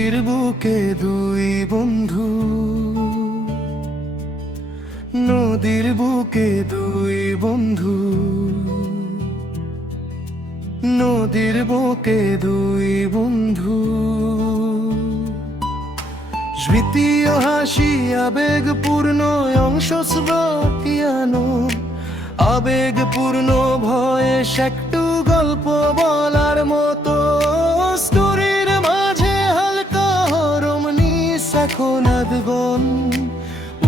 নদীর বুকে দুই বন্ধু, নদীর বুকে দুই বন্ধু, নদীর বুকে দুই বন্ধু। স্মৃতি ও হাসি আবেগপূর্ণ অংশস্রোতিয়ানো, আবেগপূর্ণ ভয়েস একটু গল্প বলার মতো। স্টোরির মাঝে হালকা রমণীস এখন আদবন,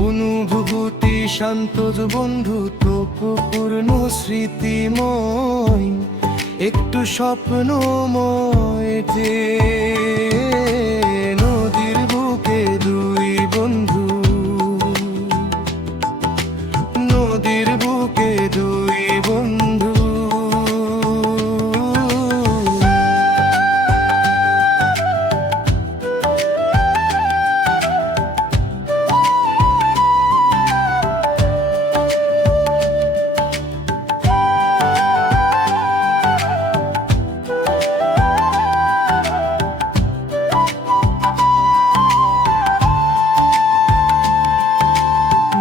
অনুভূতি শান্ত বন্ধুত্বপূর্ণ স্মৃতিময়, একটু স্বপ্নময় যে। নদীর বুকে দুই বন্ধু, নদীর বুকে দুই বন্ধু।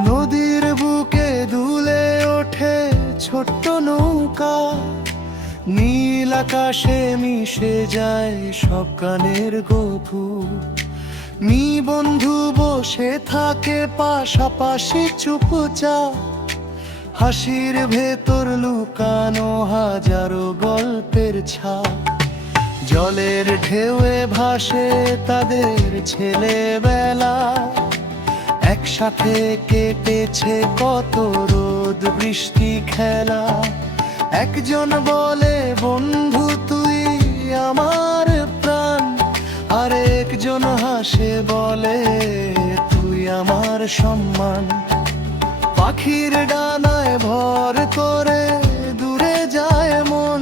নদীর বুকে দুলে ওঠে ছোট্ট নৌকা, নীল আকাশে মিশে যায় সব গানের গভীর। মি বন্ধু বসে থাকে পাশাপাশি চুপচাপ, হাসির ভেতর লুকানো হাজারো গল্পের ছাপ। জলের ঢেউয়ে ভাসে তাদের ছেলেবেলা, একসাথে কেটেছে কত রোদ বৃষ্টি খেলা। একজন বলে বন্ধু তুই আমার প্রাণ, আর একজন হাসে বলে তুই আমার সম্মান। পাখির ডানায় ভর করে দূরে যায় মন,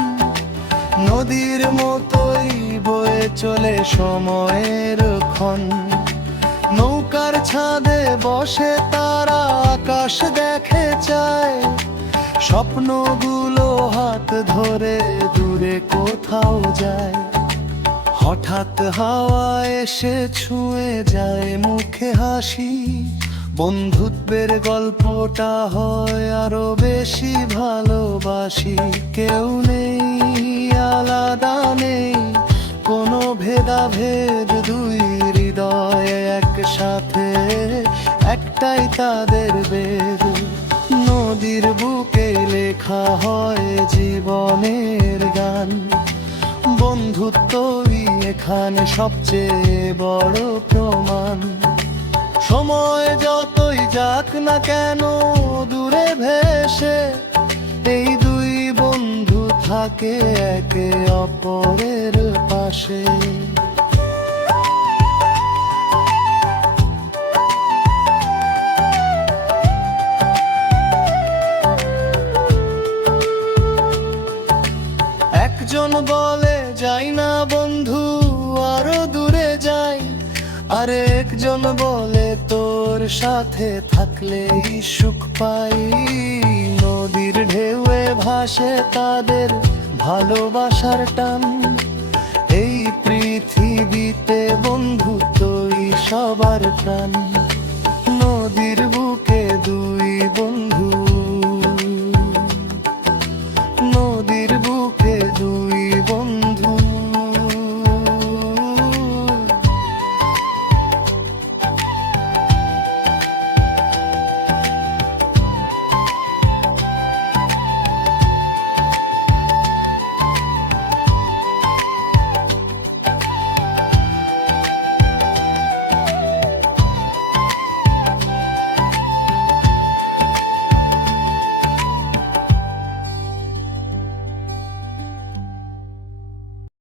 নদীর মতোই বয়ে চলে সময়ের ক্ষণ। নৌকার ছাদে বসে তারা আকাশ দেখে চায়, স্বপ্নগুলো হাত ধরে দূরে কোথাও যায়। হঠাৎ হাওয়া এসে ছুঁয়ে যায় মুখে হাসি, বন্ধুত্বের গল্পটা হয় আরো বেশি ভালোবাসি। কেউ নেই আলাদা, নেই কোনো ভেদাভেদ, দুই হৃদয় একসাথে একটাই তাদের বেদ। নদীর বুকে লেখা হয় জীবনের গান, বন্ধুত্বই এখানে সবচেয়ে বড় প্রমাণ। সময় যতই যাক না কেন দূরে ভেসে, এই দুই বন্ধু থাকে একে অপরের পাশে। একজন বলে যাই না বন্ধু আরো দূরে যাই, আর একজন বলে তোর সাথে থাকলেই সুখ পাই। নদীর ঢেউয়ে ভাসে তাদের ভালোবাসার টান, এই পৃথিবীতে বন্ধুত্বই সবার প্রাণ।